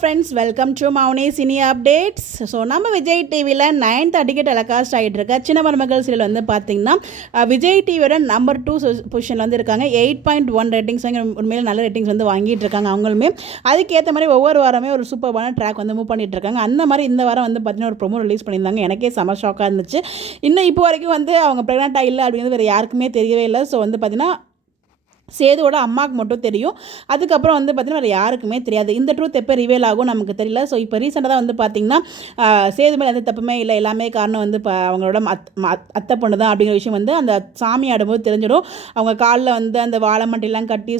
Friends, welcome to Mouni cine updates. So நம்ம விஜய் டிவியில் 9:30 telecast ஆகிட்டு இருக்க சின்ன மருமகள் சீரியல் வந்து பார்த்திங்கன்னா விஜய் டிவியோட நம்பர் 2 பொசிஷனில் வந்து இருக்காங்க. 8.1 ரேட்டிங்ஸ் வாங்கி உண்மையிலே நல்ல ரேட்டிங்ஸ் வந்து வாங்கிட்டு இருக்காங்க. அவங்களுமே அதுக்கேற்ற மாதிரி ஒவ்வொரு வாரமே ஒரு சூப்பரான ட்ராக் வந்து மூவ் பண்ணிட்டு இருக்காங்க. அந்த மாதிரி இந்த வாரம் வந்து பார்த்திங்கன்னா ஒரு ப்ரோமோ ரிலீஸ் பண்ணியிருந்தாங்க. எனக்கே செம ஷாக்காக இருந்துச்சு. இன்னும் இப்போ வரைக்கும் வந்து அவங்க ப்ரெக்னெண்ட்டாக இல்லை அப்படிங்கிறது வேறு யாருக்குமே தெரியவே இல்லை. ஸோ வந்து பார்த்திங்கன்னா சேதுவோட அம்மாவுக்கு மட்டும் தெரியும். அதுக்கப்புறம் வந்து பார்த்திங்கன்னா வேறு யாருக்குமே தெரியாது. இந்த ட்ரூத் எப்போ ரிவேல் ஆகும் நமக்கு தெரியல. ஸோ இப்போ ரீசெண்டாக தான் வந்து பார்த்திங்கன்னா சேது மேலே எந்த தப்புமே இல்லை, எல்லாமே காரணம் வந்து இப்போ அவங்களோட அத்தை பொண்ணு தான் அப்படிங்கிற விஷயம் வந்து அந்த சாமி ஆடும்போது தெரிஞ்சிடும். அவங்க காலில் வந்து அந்த வாழை மண்டிலாம் கட்டி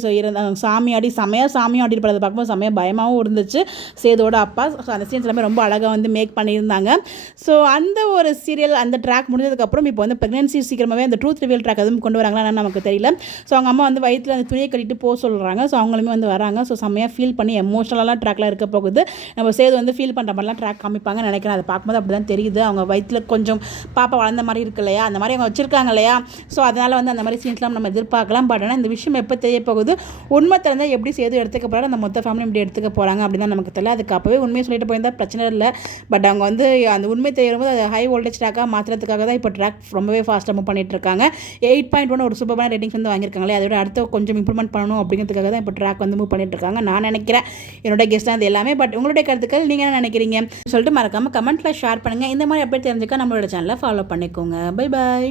சாமி ஆடி சாமி ஆடிட்டு போகிறத பார்க்கும்போது செமையாக பயமாகவும் இருந்துச்சு சேதுவோட அப்பா. ஸோ அந்த சீன்ஸ் எல்லாமே ரொம்ப அழகாக வந்து மேக் பண்ணியிருந்தாங்க. ஸோ அந்த ஒரு சீரியல் அந்த ட்ராக் முடிஞ்சதுக்கப்புறம் இப்போ வந்து ப்ரெக்னன்சி சீக்கிரமாகவே அந்த ட்ரூத் ரிவேல் ட்ராக் எதுவும் கொண்டு வராங்களான்னு நமக்கு தெரியல. ஸோ அவங்க அம்மா வந்து வயிற்றில் அந்த துணியை கட்டிட்டு போக சொல்கிறாங்க. ஸோ அவங்களுமே வந்து வராங்க. ஸோ செம்மையாக ஃபீல் பண்ணி எமோஷனலாக ட்ராக்லாம் இருக்க போகுது. நம்ம சேது வந்து ஃபீல் பண்ணுற மாதிரிலாம் ட்ராக் காமிப்பாங்கன்னு நினைக்கிறேன். அதை பார்க்கும்போது அப்படி தான் தெரியுது. அவங்க வயிற்றில் கொஞ்சம் பாப்பா வளர்ந்த மாதிரி இருக்கு இல்லையா, அந்த மாதிரி அவங்க வச்சுருக்காங்க இல்லையா. ஸோ அதனால் வந்து அந்த மாதிரி சீன்ஸ்லாம் நம்ம எதிர்பார்க்கலாம். பட் ஆனால் இந்த விஷயம் எப்போ தெரிய போகுது, உண்மை தெரிஞ்சால் எப்படி சேது எடுத்துக்க போகிறாங்க, அந்த மொத்த ஃபேமிலி எப்படி எடுத்துக்க போகிறாங்க அப்படின்னு தான் நமக்கு தெரியல. அதுக்கு அப்போவே உண்மையை சொல்லிட்டு போயிருந்தால் பிரச்சனை இல்லை. பட் அவங்க வந்து அந்த உண்மை தெரியும்போது அது ஹை வோல்டேஜ் ட்ராக்காக மாற்றுறதுக்காக தான் இப்போ ட்ராக் ரொம்பவே ஃபாஸ்ட்டாக மூவ் பண்ணிட்டு இருக்காங்க. 8.1 ஒரு சூப்பரான ரேட்டிங்ஸ் வந்து வாங்கியிருக்காங்களே, அதோட அடுத்த கொஞ்சம் இம்ப்ரூவ்மெண்ட் பண்ணணும் அப்படிங்கிறதுக்காக தான் இப்போ ட்ராக் வந்து மூவ் பண்ணிட்டு இருக்காங்க நான் நினைக்கிறேன். என்னோட கெஸ்ட் தான் அது எல்லாமே. பட் உங்களுடைய கருத்துக்கள் நீங்கள் என்ன நினைக்கிறீங்க சொல்லிட்டு மறக்காமல் கமெண்ட்டில் ஷேர் பண்ணுங்கள். இந்த மாதிரி அப்படியே தெரிஞ்சுக்க நம்மளோட சேனலை ஃபாலோ பண்ணிக்கோங்க. Bye bye.